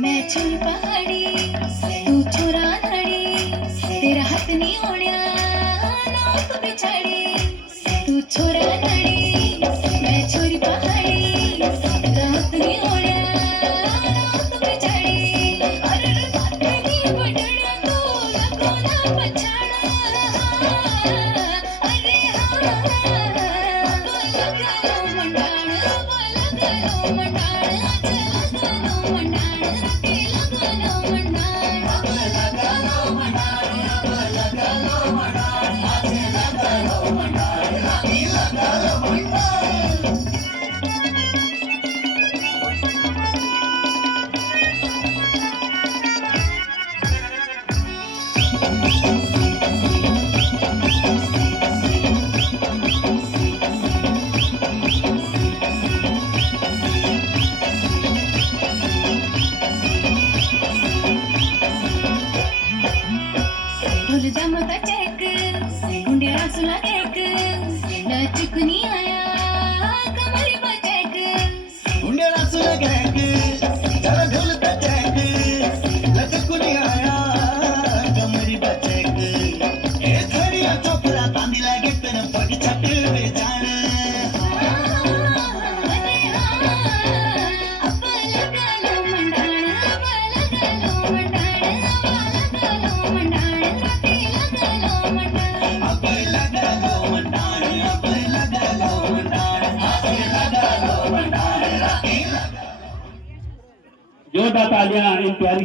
मैं छुई पहाड़ी तू छोरा धड़ी तेरा हाथ नहीं ओढ़िया नौक बिछाड़ी तू छोरा धड़ी मैं छोरी पहाड़ी तेरा हाथ नहीं ओढ़िया नौक बिछाड़ी अरे रे बातें नहीं बड़ड़ा तू लगो ना पछाड़ा अरे हाँ लगलो मंडाण लगलो मंडाण लगलो मंडाण ढोल जमता चेक मुंडे रासुला एक लचकनी आया कमरी बचेक मुंडे रासुला एक जरा ढोलता चेक लचकुनी आया कमरी बचेक ए धड़िया चोपड़ा तांदिला गेटन पग छटे वे जान अरे अब लगलो मंडाण लगलो मंडाण लगलो मंडाण जोरदार तालियां इन प्यारी